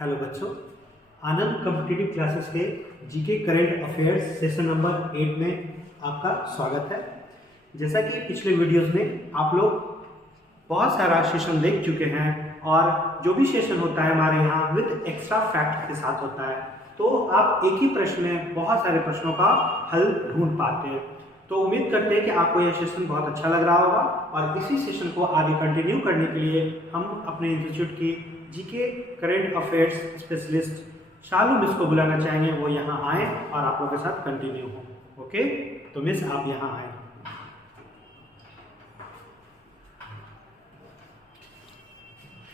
Hello बच्चों, आनंद competitive classes के GK current affairs session number 8 में आपका स्वागत है। जैसा कि पिछले वीडियोस में आप लोग बहुत सारा सेशन देख चुके हैं और जो भी सेशन होता है हमारे यहाँ विद एक्स्ट्रा फैक्ट के साथ होता है, तो आप एक ही प्रश्न में बहुत सारे प्रश्नों का हल ढूंढ पाते हैं। तो उम्मीद करते हैं कि आपको यह सेशन बहुत अच्छा लग रहा होगा और इसी सेशन को आगे कंटिन्यू करने के लिए हम अपने इंस्टीट्यूट की जीके करंट अफेयर्स स्पेशलिस्ट शालू मिस को बुलाना चाहेंगे। वो यहाँ आए और आप लोगों के साथ कंटिन्यू हो। ओके, तो मिस आप यहाँ आए।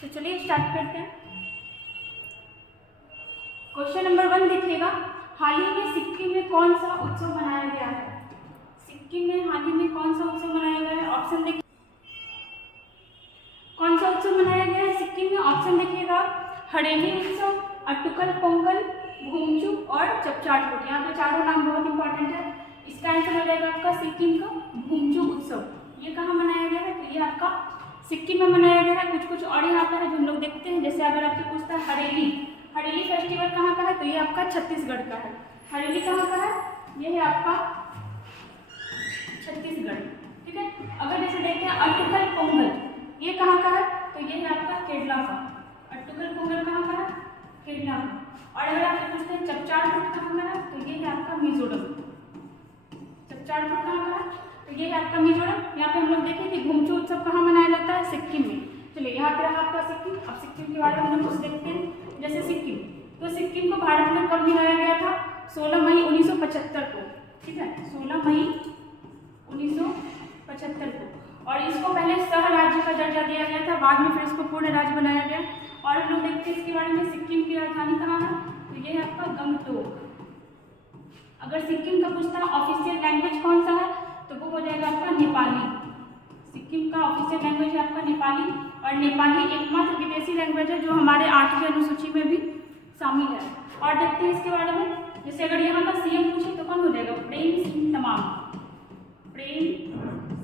तो चलिए स्टार्ट करते हैं। क्वेश्चन नंबर 1 देखिएगा, हाल ही में सिक्किम में कौन सा उत्सव मनाया गया है? सिक्किम में हाल ही में कौन सा उत्सव मनाया गया है? ऑप्शन देखिए, कौन सा उत्सव मनाया गया है सिक्किम में? ऑप्शन देखिएगा, हरेली उत्सव, अट्टुकल पोंगल, भूमचू और चपचाट। यहाँ पे चारों नाम बहुत इंपॉर्टेंट है। इसका आंसर हो जाएगा आपका सिक्किम का भूमचू उत्सव। ये कहाँ मनाया गया है? तो ये आपका सिक्किम में मनाया गया है। कुछ और यहाँ पर है जो हम लोग देखते हैं। जैसे अगर आपसे पूछता है हरेली फेस्टिवल कहाँ का है, तो ये आपका छत्तीसगढ़ का है। हरेली कहाँ का है? ये है आपका छत्तीसगढ़। ठीक है। अगर जैसे देखते हैं अट्टुकल पोंगल, ये कहाँ का है? तो ये है आपका केरला का। अट्टुकल पोंगल कहाँ का है? केरला का। और अगर आपसे पूछते हैं चपचाट कहाँ का है, तो ये है आपका मिजोरम। चपचाट कहाँ का है? तो ये है आपका मिजोरम। यहाँ पे हम लोग देखें कि भूमचू उत्सव कहाँ मनाया जाता है? सिक्किम में। चलिए यहाँ पे रहा आपका सिक्किम। अब सिक्किम के बारे में हम लोग कुछ देखते हैं। जैसे सिक्किम, तो सिक्किम को भारत में कब मिलाया गया था? 16 मई 1975 को। ठीक है, 16 मई 1975 को। और इसको पहले सह राज्य का दर्जा दिया गया था, बाद में फिर इसको पूर्ण राज्य बनाया गया। और हम लोग देखते हैं इसके बारे में, सिक्किम की राजधानी कहाँ है? तो ये है आपका गंगटोक। अगर सिक्किम का पूछता है ऑफिशियल लैंग्वेज कौन सा है, तो वो हो जाएगा आपका नेपाली। सिक्किम का ऑफिशियल लैंग्वेज है आपका नेपाली। और नेपाली एकमात्र विदेशी लैंग्वेज है जो हमारे 8वीं अनुसूची में भी शामिल है। और देखते हैं इसके बारे में, जैसे अगर यहाँ का सीएम पूछे तो कौन हो जाएगा? प्रेम सिंह तमांग। प्रेम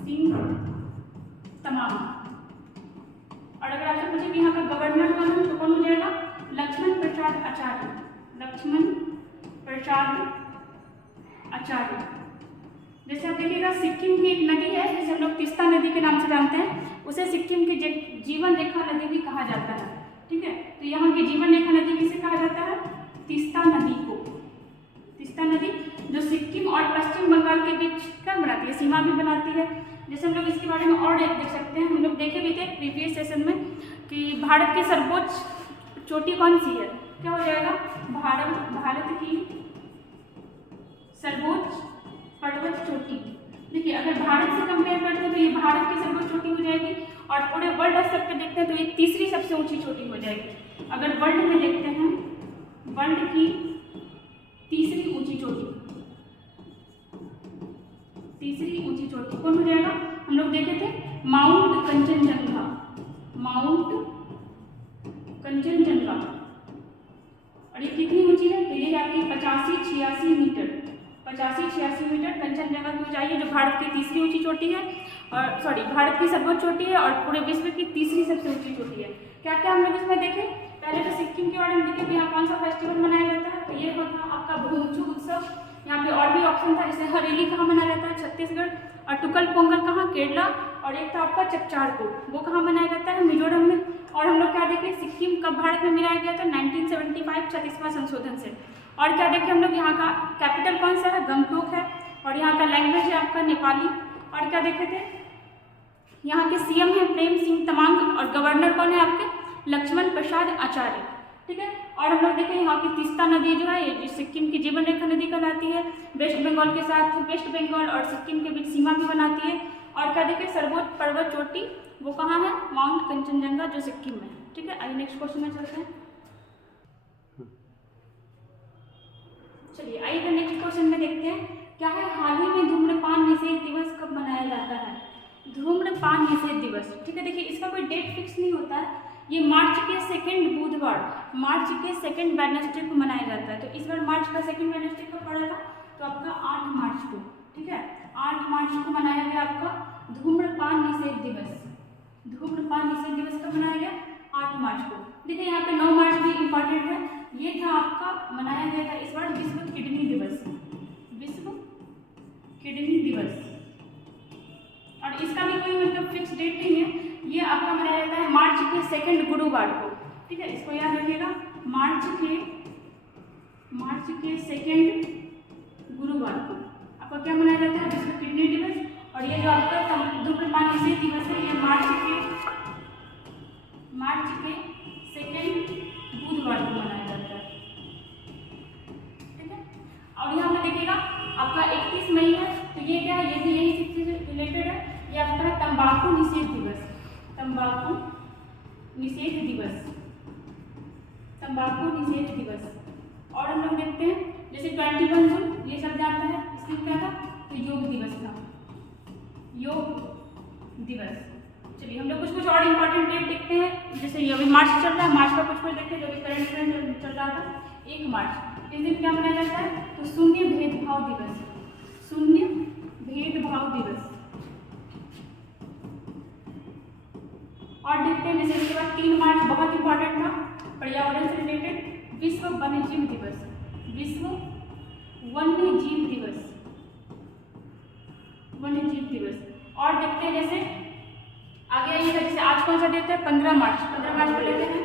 सिंह तमांग। और अगर आपसे पूछे कि यहाँ का गवर्नर कौन है, तो कौन हो जाएगा? लक्ष्मण प्रसाद आचार्य। लक्ष्मण प्रसाद आचार्य। जैसे आप देखिएगा, सिक्किम की एक नदी है जिसे हम लोग तीस्ता नदी के नाम से जानते हैं, उसे सिक्किम की जीवन रेखा नदी भी कहा जाता है। ठीक है, तो यहाँ की जीवन रेखा नदी किसे कहा जाता है? तीस्ता नदी को। तीस्ता नदी जो सिक्किम और पश्चिम बंगाल के बीच क्या बनाती है? सीमा भी बनाती है। जैसे हम लोग इसके बारे में और देख सकते हैं, हम लोग देखे भी थे प्रीवियस सेशन में कि भारत की सर्वोच्च चोटी कौन सी है? क्या हो जाएगा? भारत की सर्वोच्च पर्वत चोटी। देखिए, अगर भारत से कंपेयर करते हैं तो ये भारत की सर्वोच्च चोटी हो जाएगी। और पूरे वर्ल्ड स्तर पे देखते हैं तो ये तीसरी सबसे ऊंची चोटी हो जाएगी। अगर वर्ल्ड में देखते हैं, वर्ल्ड की तीसरी ऊंची चोटी, तीसरी ऊंची चोटी कौन हो जाएगा? हम लोग देखे थे माउंट कंचनजंगा। माउंट कंचनजंगा। और ये कितनी ऊंची है? तो ये आपकी 85-86 मीटर। 85-86 मीटर कंचनजंगा की ऊंचाई है, जो भारत की तीसरी ऊंची चोटी है। और भारत की सर्वोच्च चोटी है और पूरे विश्व की तीसरी सबसे ऊंची चोटी है। क्या क्या हम लोग इसमें देखें? पहले तो सिक्किम के बारे में देखें कि यहाँ कौन सा फेस्टिवल मनाया जाता है, तो ये होता है आपका भूमचू उत्सव। यहाँ पे और भी ऑप्शन था, जैसे हरेली कहाँ मनाया जाता है? छत्तीसगढ़। अट्टुकल पोंगल कहाँ? केरला। और एक था आपका चपचाट, वो कहाँ मनाया जाता है? मिजोरम में। और हम लोग क्या देखें, सिक्किम कब भारत में मिलाया गया था? 1975 36वां संशोधन से। और क्या देखें हम लोग, यहाँ का कैपिटल कौन सा है? गंगटोक है। और यहाँ का लैंग्वेज है आपका नेपाली। और क्या देखे थे, यहाँ के सीएम है प्रेम सिंह तमांग और गवर्नर कौन है आपके? लक्ष्मण प्रसाद आचार्य। ठीक है। और हम लोग देखें यहाँ की तीस्ता नदी जो है, ये सिक्किम की जीवन रेखा नदी कहलाती है। वेस्ट बंगाल के साथ, वेस्ट बंगाल और सिक्किम के बीच सीमा भी बनाती है। और क्या देखें, सर्वोच्च पर्वत चोटी वो कहाँ है? माउंट कंचनजंगा, जो सिक्किम में है। ठीक है, आइए नेक्स्ट क्वेश्चन में चलते हैं। चलिए आइए नेक्स्ट क्वेश्चन में देखते हैं, क्या है हाल ही में धूम्रपान निषेध दिवस कब मनाया जाता है? धूम्रपान निषेध दिवस। ठीक है, देखिए इसका कोई डेट फिक्स नहीं होता है। ये मार्च के सेकंड बुधवार, मार्च के सेकंड वेडनेसडे को मनाया जाता है। तो इस बार मार्च का सेकंड वेडनेसडे कब पड़ा था? तो आपका 8 मार्च को। ठीक है, 8 मार्च को मनाया गया आपका धूम्रपान निषेध दिवस। धूम्रपान निषेध दिवस कब मनाया गया? 8 मार्च को। देखिए यहाँ पे 9 मार्च भी इंपॉर्टेंट है। मनाया गया था इस बार विश्व किडनी दिवस, विश्व किडनी दिवस। और इसका भी कोई मतलब फिक्स डेट नहीं है, ये आपका मनाया जाता है मार्च के सेकंड गुरुवार को, ठीक है, इसको याद रखिएगा। मार्च के सेकंड गुरुवार को आपका क्या मनाया जाता है, विश्व किडनी दिवस। और ये जो आपका धूम्रपान निषेध दिवस है, ये मार्च के सेकंड बुधवार को मनाया जाता है, ठीक है। और यहाँ पर देखिएगा आपका 31 मई है, तो ये क्या है, ये भी यही चीज से रिलेटेड है। ये आपका है तंबाकू निषेध दिवस, तंबाकू निषेध दिवस, तंबाकू निषेध दिवस। और हम लोग देखते हैं जैसे 21 जून, ये सब जानता है, इसमें क्या था, तो योग दिवस था, योग दिवस। चलिए हम लोग कुछ और इम्पोर्टेंट डेट देखते हैं, जैसे ये अभी मार्च चल रहा है, मार्च का कुछ देखते हैं जो भी करंट ट्रेंड चल रहा था। 1 मार्च, इस दिन क्या मनाया जाता है, तो शून्य भेदभाव दिवस, शून्य भेदभाव दिवस। और देखते हैं जैसे इसके बाद 3 मार्च बहुत इंपॉर्टेंट था, पर्यावरण से रिलेटेड, विश्व वन्यजीव दिवस, विश्व वन्यजीव दिवस, वन्यजीव दिवस। और देखते हैं जैसे आगे आइएगा, जैसे आज कौन सा डेट है, 15 मार्च, 15 मार्च को लेते हैं।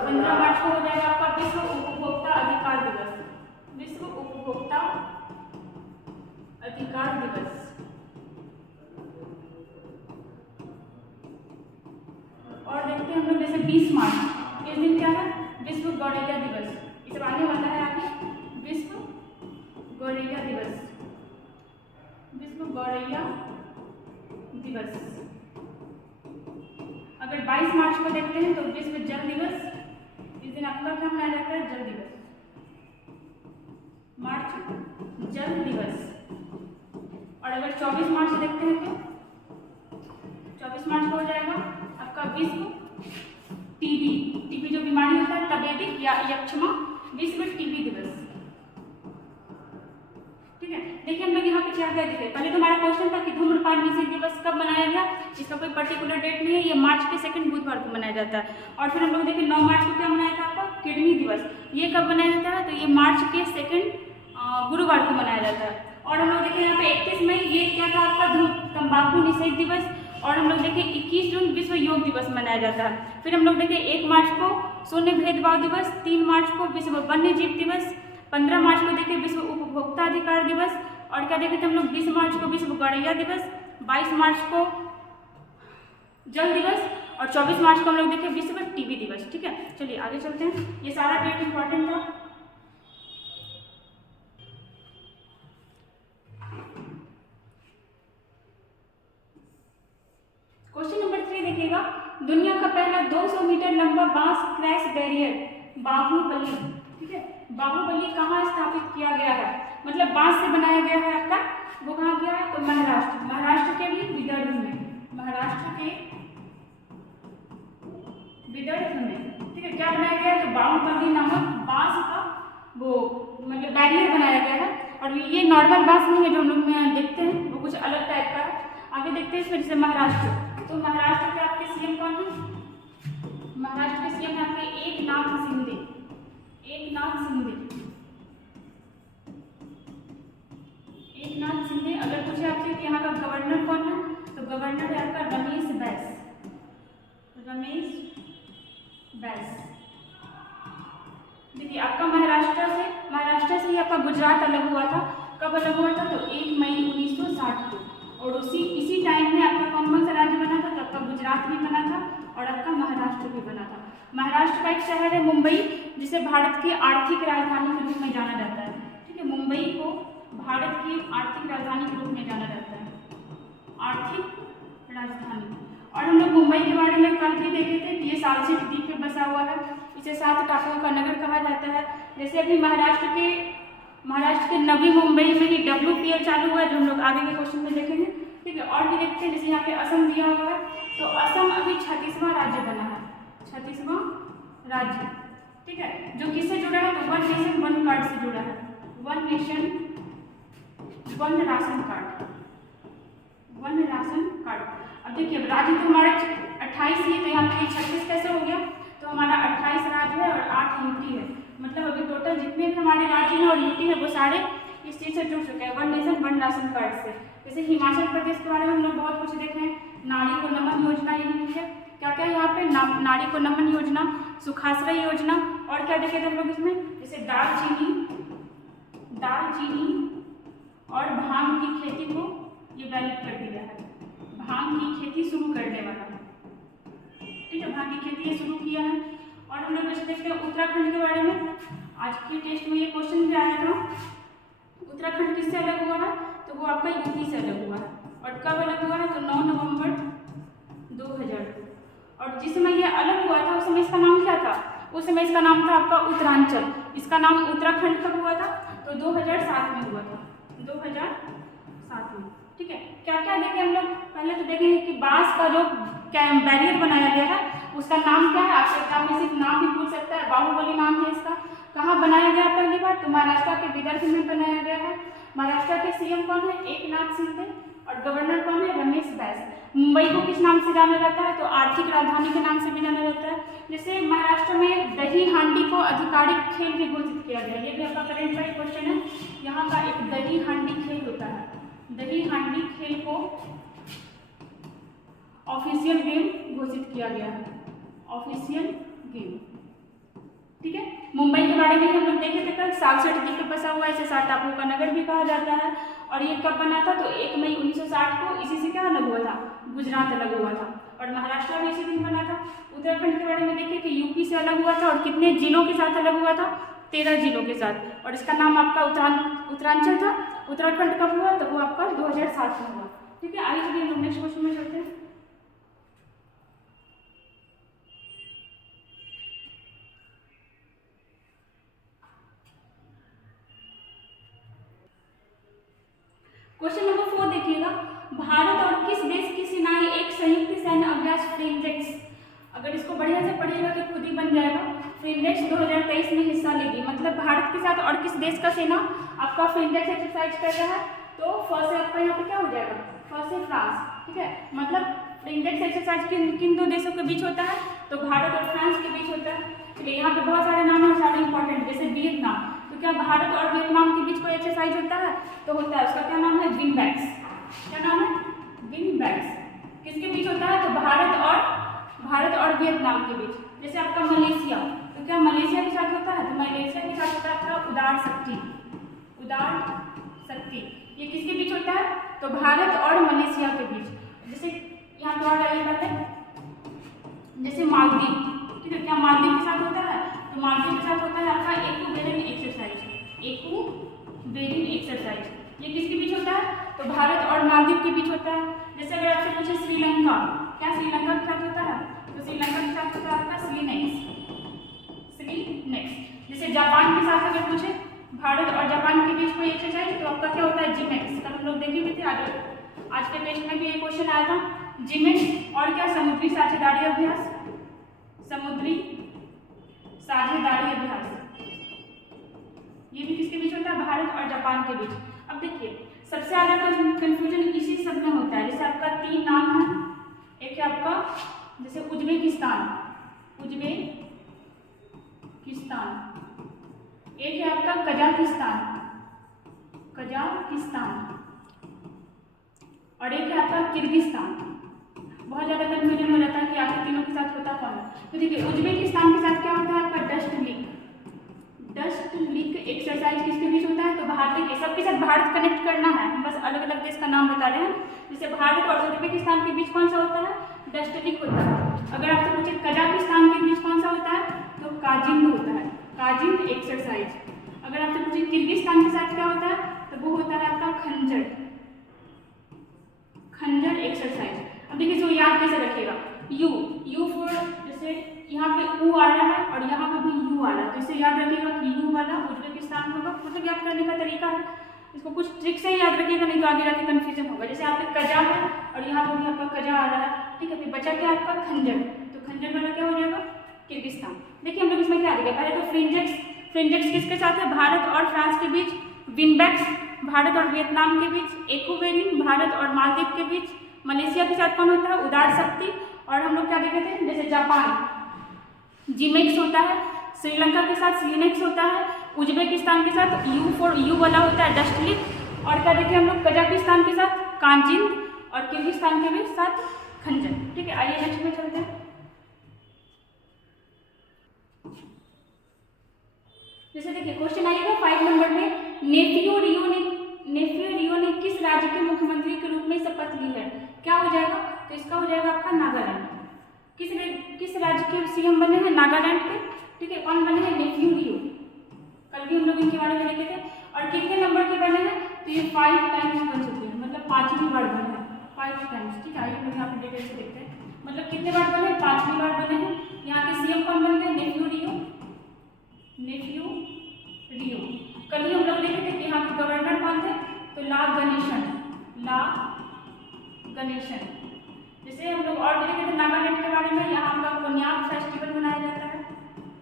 15 मार्च को हो जाएगा आपका विश्व उपभोक्ता अधिकार दिवस, विश्व उपभोक्ता अधिकार दिवस। और देखते हैं हम लोग जैसे 20 मार्च, इस दिन क्या है, विश्व गौरैया दिवस, इसे आने वाला है आगे, विश्व गौरैया दिवस, विश्व गौरैया दिवस। अगर 22 मार्च को देखते हैं तो विश्व जल दिवस, इस दिन आपका क्या मनाया जाता है, जल दिवस, मार्च जल दिवस। और अगर 24 मार्च देखते हैं तो 24 मार्च को हो जाएगा आपका विश्व टीबी जो बीमारी होता है, तपेदिक या यक्षमा, विश्व टीबी दिवस, ठीक है। देखिए हम लोग यहाँ पे क्या क्या देखे, पहले तो हमारा क्वेश्चन था कि धूम्रपान निषेध दिवस कब मनाया गया, इसका कोई पर्टिकुलर डेट नहीं है, ये मार्च के सेकंड बुधवार को मनाया जाता है। और फिर हम लोग देखें 9 मार्च को क्या मनाया था आपका, किडनी दिवस, ये कब मनाया जाता है, तो ये मार्च के सेकंड गुरुवार को मनाया जाता है। और हम लोग देखें यहाँ पे 31 मई, ये क्या था आपका तंबाकू निषेध दिवस। और हम लोग देखें 21 जून विश्व योग दिवस मनाया जाता है। फिर हम लोग देखें 1 मार्च को शून्य भेदभाव दिवस, 3 मार्च को विश्व वन्यजीव दिवस, 15 मार्च को देखें विश्व उपभोक्ता अधिकार दिवस। और क्या देखे थे हम लोग 20 मार्च को विश्व गौरैया दिवस, 22 मार्च को जल दिवस, और 24 मार्च को हम लोग देखें विश्व टीबी दिवस, ठीक है। चलिए आगे चलते हैं, ये सारा डेट इंपॉर्टेंट था। क्वेश्चन नंबर 3 देखिएगा, दुनिया का पहला 200 मीटर लंबा बांस क्रैश बैरियर बाहुबली, ठीक है, बाहुबली कहाँ स्थापित किया गया है, मतलब बांस से बनाया गया है आपका, वो कहाँ गया है, तो महाराष्ट्र, महाराष्ट्र के भी विदर्भ में, महाराष्ट्र के विदर्भ में, ठीक है। क्या बनाया गया है, तो बाहुबली नामक बांस का वो मतलब बैरियर बनाया गया है। और ये नॉर्मल बांस नहीं है जो हम लोग देखते हैं, वो कुछ अलग टाइप का है। आगे देखते हैं इसमें, जैसे महाराष्ट्र, तो महाराष्ट्र के आपके सीएम कौन है, महाराष्ट्र के सीएम आपके एकनाथ शिंदे, एकनाथ शिंदे, एकनाथ शिंदे। अगर पूछे आपसे कि यहाँ का गवर्नर कौन है, तो गवर्नर है आपका रमेश बैस, रमेश बैस। देखिए आपका महाराष्ट्र से ही आपका गुजरात अलग हुआ था, कब अलग हुआ था, तो 1 मई 1960 को। और इसी टाइम में आपका कौन सा राज्य बना था, तो आपका गुजरात भी बना था और आपका महाराष्ट्र भी बना था। महाराष्ट्र का एक शहर है मुंबई, जिसे भारत की आर्थिक राजधानी के रूप में जाना जाता है, ठीक है। मुंबई को भारत की आर्थिक राजधानी के रूप में जाना जाता है, आर्थिक राजधानी। और हम लोग मुंबई के बारे में कल भी देखे थे, ये सालसेट द्वीप पे बसा हुआ है, इसे 7 टापुओं का नगर कहा जाता है। जैसे अभी महाराष्ट्र के नवी मुंबई में ही WPL चालू हुआ है, जो हम लोग आगे के क्वेश्चन में देखेंगे, ठीक है। और भी देखते हैं, जैसे यहाँ पे असम दिया हुआ है, तो असम अभी 36वां राज्य बना है, 36वां राज्य, ठीक है। जो किससे जुड़ा है, तो 1 नेशन 1 कार्ड से जुड़ा है, 1 nation 1 ration card, 1 ration card. अब देखिए राज्य तो हमारे 28 ही, तो यहाँ पे 36 कैसे हो गया? तो हमारा 28 राज्य है और 8 यूटी है। मतलब अभी टोटल जितने भी हमारे राज्य हैं और यूटी है वो सारे इस चीज़ से जुड़ चुके हैं, one nation one ration card से। जैसे हिमाचल प्रदेश के बारे में हम लोग बहुत कुछ देख रहे हैं, नारी को नमन योजना यही है। क्या क्या यहाँ पे नारी को नमन योजना, सुखाश्रय योजना, और क्या देखे थे हम लोग इसमें? जैसे दालचीनी और भांग की खेती को ये वैलिड कर दिया है, भांग की खेती शुरू करने वाला, ठीक है, भांग की खेती ये शुरू किया है। और हम लोग जैसे देखते हैं उत्तराखंड के बारे में, आज के टेस्ट में ये क्वेश्चन भी आया था, उत्तराखंड किससे अलग हुआ है? तो वो आपका यूपी से अलग हुआ है। और कब अलग हुआ है? तो 9 नवंबर 2000 को। और जिस समय ये अलग हुआ था उस समय इसका नाम क्या था? उस समय इसका नाम था आपका उत्तरांचल। इसका नाम उत्तराखंड कब हुआ था? तो 2007 में हुआ था, 2007 में, ठीक है। क्या क्या देखें हम लोग? पहले तो देखेंगे कि बांस का जो बैरियर बनाया गया है उसका नाम क्या है? आपसे एग्जाम में सिर्फ नाम भी पूछ सकता है, बाहुबली नाम है इसका। कहाँ बनाया गया पहली बार? तो महाराष्ट्र के विदर्भ में बनाया गया है। महाराष्ट्र के सीएम कौन है? एकनाथ शिंदे। और गवर्नर कौन है? रमेश बैस। मुंबई को किस नाम से जाना जाता है? तो आर्थिक राजधानी के नाम से भी जाना जाता है। जैसे महाराष्ट्र में दही हांडी को आधिकारिक खेल भी घोषित किया गया, ये भी आपका करेंट का क्वेश्चन है। यहाँ का एक दही हांडी खेल होता है, दही हांडी खेल को ऑफिशियल गेम घोषित किया गया है, ऑफिशियल गेम, ठीक है। मुंबई के बारे में हम लोग देखे थे कल, 67 द्वीप पे बसा हुआ है, इसे 7 टापुओं का नगर भी कहा जाता है। और ये कब बना था? तो 1 मई 1960 को। इसी से क्या अलग हुआ था? गुजरात अलग हुआ था। और महाराष्ट्र में इसी दिन बना था। उत्तराखंड के बारे में देखिए कि यूपी से अलग हुआ था और कितने जिलों के साथ अलग हुआ था? 13 जिलों के साथ। और इसका नाम आपका उत्तरांचल था। उत्तराखंड कब हुआ? तो वो आपका 2007 में हुआ, ठीक है। आइए चलिए हम लोग नेक्स्ट क्वेश्चन में चलते हैं। क्वेश्चन नंबर 4 देखिएगा, भारत और किस देश की सेनाएं एक संयुक्त सैन्य अभ्यास फ्रेंडेक्स, अगर इसको बढ़िया से पढ़िएगा तो खुद ही बन जाएगा, फ्रेंडेक्स 2023 में हिस्सा लेगी। मतलब भारत के साथ और किस देश का सेना आपका फ्रेंडेक्स एक्सरसाइज कर रहा है? तो फर्स्ट से आपका यहाँ पे क्या हो जाएगा? फर्स्ट से फ्रांस, ठीक है। मतलब फ्रेंडेक्स एक्सरसाइज किन दो देशों के बीच होता है? तो भारत और फ्रांस के बीच होता है, ठीक है। यहाँ पे बहुत सारे नाम है, सारे इंपॉर्टेंट, जैसे वियतनाम। तो क्या भारत और वियतनाम के बीच कोई एक्सरसाइज होता है? तो होता है, उसका क्या नाम है? विंगबैक्स। क्या नाम है? विंगबैक्स। किसके बीच होता है? तो भारत और वियतनाम के बीच। जैसे आपका मलेशिया, तो क्या मलेशिया के साथ होता है? तो मलेशिया के साथ होता है आपका उदार शक्ति, उदार शक्ति। ये किसके बीच होता है? तो भारत और मलेशिया के बीच। जैसे यहाँ पे आ जाइए पहले, जैसे मालदीव, ठीक है। क्या मालदीव के साथ होता है? तो मालदीव के साथ होता है आपका एक्वेरियन एक्सरसाइज, एक्वेरियन एक्सरसाइज। ये किसके बीच होता है? तो भारत और मालदीव के बीच होता है। जैसे अगर आपसे पूछे श्रीलंका, क्या श्रीलंका के साथ होता है? तो श्रीलंका के साथ होता है आपका श्रीनेक्स। जैसे जापान के साथ अगर पूछे भारत और जापान के बीच कोई एक्सरसाइज, तो आपका क्या होता है? जिमेक्स। कल हम लोग देखे हुए थे, आज के टेस्ट में भी एक क्वेश्चन आया था, जिमेक्स। और क्या? समुद्री साझेदारी अभ्यास, समुद्री साझेदारी अभ्यास, ये भी किसके बीच होता है? भारत और जापान के बीच। अब देखिए सबसे ज्यादा कंफ्यूजन इसी सब में होता है। जैसे आपका 3 नाम है, एक है आपका जैसे उज्बेकिस्तान, एक है आपका कजाकिस्तान, और एक है आपका किर्गिस्तान। बहुत ज़्यादा कन्फ्यूजन हो जाता है कि आखिर तीनों के साथ होता कौन है। तो देखिए उज्बेकिस्तान के साथ क्या होता है आपका? डस्ट लीक एक्सरसाइज किसके बीच होता है? तो भारत के, सबके साथ भारत कनेक्ट करना है, हम बस अलग अलग देश का नाम बता रहे हैं। जैसे भारत और उज्बेकिस्तान के बीच कौन सा होता है? डस्ट लीक होता है। अगर आपसे पूछे कजाकिस्तान के बीच कौन सा होता है? तो काजिंद होता है, काजिंद एक्सरसाइज। अगर आपसे पूछे किर्गिस्तान के साथ क्या होता है? तो वो होता है आपका खंजर एक्सरसाइज। अब देखिए इसको याद कैसे रखिएगा, यू फॉर, जैसे यहाँ पे ऊ आ रहा है और यहाँ पे भी यू आ रहा है, तो इसे याद रखिएगा कि यू वाला उज्बेकिस्तान होगा। मतलब याद करने का तरीका है, इसको कुछ ट्रिक से ही याद रखिएगा, नहीं तो आगे जाके कन्फ्यूजन होगा। जैसे यहाँ पे कजा है और यहाँ पे भी आपका कजा आ रहा है, ठीक है। फिर बचा क्या आपका? खंजर, तो खंजर वाला क्या हो जाएगा? किर्गिस्तान। देखिए हम लोग इसमें क्या देखें, पहले तो फ्रेंजेक्स किसके साथ है? भारत और फ्रांस के बीच, विंगबैक्स भारत और वियतनाम के बीच, एक्वेरियन भारत और मालदीव के बीच, मलेशिया के साथ कौन होता है? उदार शक्ति, और हम लोग क्या देखे थे, जैसे जापान जीमेक्स होता है, श्रीलंका के साथ सीनेक्स होता है, उज्बेकिस्तान के साथ यू वाला होता है डस्टलिक, और क्या देखे हम लोग कजाकिस्तान के साथ कांजिन और किर्गिस्तान के भी साथ खंजर। ठीक है, आइए नेक्स्ट में चलते हैं। जैसे देखिए क्वेश्चन आइएगा 5 नंबर में, नेफियो रियो ने किस राज्य के मुख्यमंत्री के रूप में शपथ ली है? क्या हो जाएगा, तो इसका हो जाएगा आपका नागालैंड। किस राज्य के सीएम बने हैं? नागालैंड के। ठीक है, कौन बने हैं? नेफियो रियो। कल भी हम लोग इनके बारे में लिखे थे। और कितने नंबर के बने हैं? तो ये 5 टाइम्स बन चुके हैं, मतलब 5वीं बार बने हैं, 5 टाइम्स। ठीक है, आइए हम लोग यहाँ पे डिटेल से देखते हैं, मतलब कितने बार बने? 5वीं बार बने हैं। यहाँ के सीएम कौन बन गए? नेफियो रियो। कल ही हम लोग देखे थे कि यहाँ के गवर्नर कौन थे? तो ला गणेशन। जैसे हम लोग और भी देखे थे नागालैंड के बारे में, यहाँ का कोन्याक फेस्टिवल मनाया जाता है,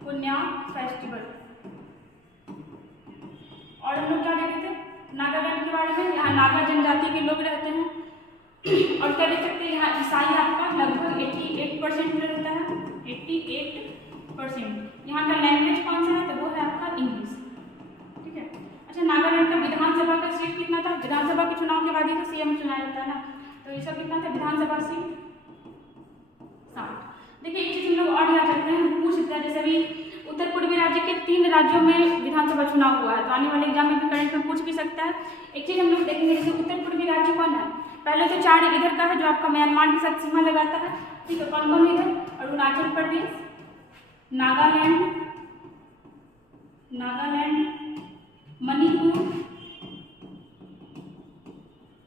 कोन्याक फेस्टिवल। और हम लोग क्या देखे थे नागालैंड के बारे में? यहाँ नागा जनजाति के लोग रहते हैं। और क्या देख सकते हैं, यहाँ ईसाई आपका लगभग 88% में रहता है, 88%। यहाँ का लैंग्वेज कौन सा है? तो वो है आपका इंग्लिश। ठीक है, अच्छा नागालैंड का विधानसभा का सीट कितना था? विधानसभा के चुनाव के बाद ही तो सीएम चुना जाता है ना, तो ये सब कितना था विधानसभा सीट? 60। देखिए एक चीज हम लोग और याद रखते हैं, पूछ सकते हैं, जैसे अभी उत्तर पूर्वी राज्य के 3 राज्यों में विधानसभा चुनाव हुआ है, तो आने वाले एग्जाम में भी करंट में पूछ भी सकता है। एक चीज हम लोग देखेंगे, जैसे उत्तर पूर्वी राज्य कौन है? पहले तो 4 इधर का है जो आपका म्यांमार के साथ सीमा लगाता है। ठीक है, कौन कौन इधर? अरुणाचल प्रदेश, नागालैंड,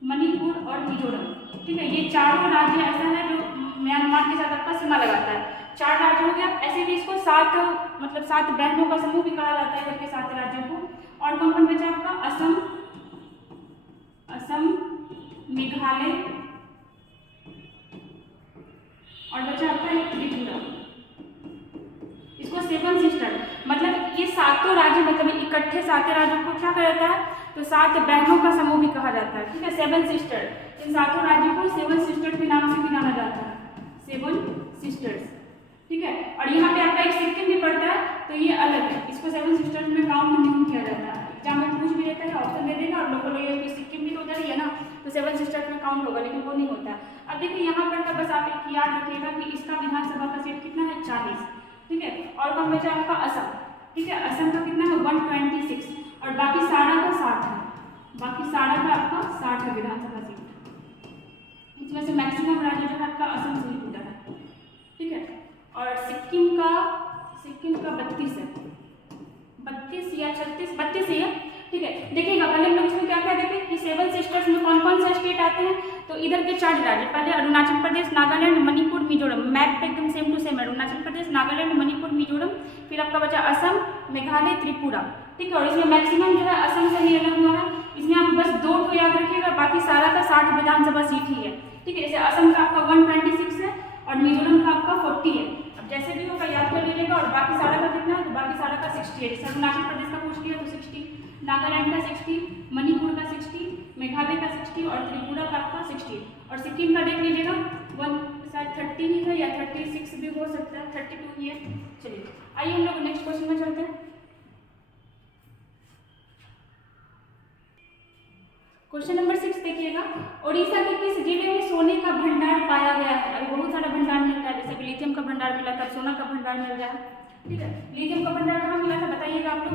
मणिपुर और मिजोरम। ठीक है, ये चारों राज्य ऐसा है जो म्यांमार के साथ आपका सीमा लगाता है। 4 राज्य हो गया। ऐसे भी इसको 7 बहनों का समूह भी कहा जाता है, करके 7 राज्यों को। और कौन कौन बचा आपका? असम, मेघालय और बचा आपका एक त्रिपुरा। इसको 7 सिस्टर, मतलब ये 7 राज्य, मतलब इकट्ठे 7 राज्यों को क्या कहा जाता है? तो 7 बहनों का समूह भी कहा जाता है। ठीक है, 7 सिस्टर। इन 7 राज्यों को 7 सिस्टर के नाम से भी जाना जाता है, 7 सिस्टर्स। ठीक है, और यहाँ पे आपका एक सिक्किम भी पड़ता है, तो ये अलग है, इसको 7 सिस्टर्स में काउंट नहीं किया जाता है। एग्जाम में पूछ भी लेता है, ऑप्शन दे देगा और लोगों को सिक्किम भी तो उधर ही है ना, तो 7 सिस्टर्स में काउंट होगा, लेकिन वो नहीं होता। अब देखिए यहाँ पर का बस आप एक याद रखिएगा कि इसका विधानसभा का सीट कितना है? 40। ठीक है, और कौन बचा आपका? असम। ठीक है, असम का कितना है? 126। और बाकी सारा का 60 है, बाकी सारा का आपका 60 है विधानसभा सीट। इसमें से मैक्सिमम राज्य जो है आपका असम से ही जुड़ा है। ठीक है, और सिक्किम का 32 है, 32 या 36, 32 ही है। ठीक है, देखिएगा पहले हम लोग इसमें क्या क्या देखें कि 7 सिस्टर्स में कौन कौन से स्टेट आते हैं। तो इधर के 4 राज्य, पहले अरुणाचल प्रदेश, नागालैंड, मणिपुर, मिजोरम। मैप पे एकदम सेम टू सेम है, अरुणाचल प्रदेश, नागालैंड, मणिपुर, मिजोरम। फिर आपका बचा असम, मेघालय, त्रिपुरा। ठीक है, और इसमें मैक्सिमम जो है असम से ही अलग हुआ है। इसमें आप बस 2 को याद रखिएगा, बाकी सारा का 60 विधानसभा सीट ही है। ठीक है, जैसे असम का आपका 126 है और मिजोरम का आपका 40 है। अब जैसे भी होगा याद कर लीजिएगा। और बाकी सारा का कितना है? तो बाकी सारा का 68। अरुणाचल प्रदेश का पूछ लिया तो 60, नागालैंड का 60, मणिपुर का 60, मेघालय का 60 और त्रिपुरा का आपका 60। और सिक्किम का देख लीजिएगा, 30 ही है या 36 भी हो सकता है, 32 ही है। चलिए आइए हम लोग नेक्स्ट क्वेश्चन में चलते हैं। क्वेश्चन नंबर 6 देखिएगा, उड़ीसा के किस जिले में सोने का भंडार पाया गया है? अभी बहुत सारा भंडार मिल रहा है, जैसे लिथियम का भंडार मिला था, सोना का भंडार मिल रहा है। ठीक है, लिथियम का भंडार कहाँ मिला था बताइएगा आप लोग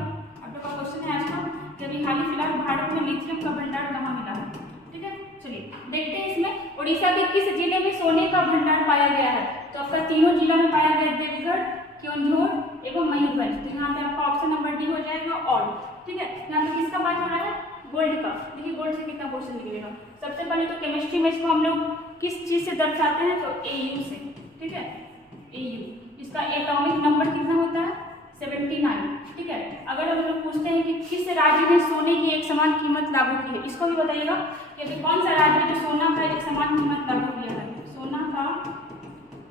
का क्वेश्चन है आज का, कि अभी हाल ही फिलहाल भारत में लिथियम का भंडार कहाँ मिला है। ठीक है, चलिए देखते हैं इसमें उड़ीसा के किस जिले में सोने का भंडार पाया गया है। तो आपका तीनों जिला में पाया गया, देवगढ़, केवंझोर एवं मयूरभंज। तो यहाँ पे आपका ऑप्शन नंबर डी हो जाएगा। और ठीक है, यहाँ पे किसका बात हो रहा है? गोल्ड का। देखिए गोल्ड से कितना क्वेश्चन निकलेगा। सबसे पहले तो केमिस्ट्री में इसको हम लोग किस चीज से दर्शाते हैं? तो AU से। ठीक है, AU। इसका एटॉमिक नंबर कितना होता है? 79। ठीक है, अगर हम लोग पूछते हैं कि किस राज्य ने सोने की एक समान कीमत लागू की है, इसको भी बताइएगा कि अभी कौन सा राज्य है जो सोना का एक समान कीमत लागू किया है। सोना का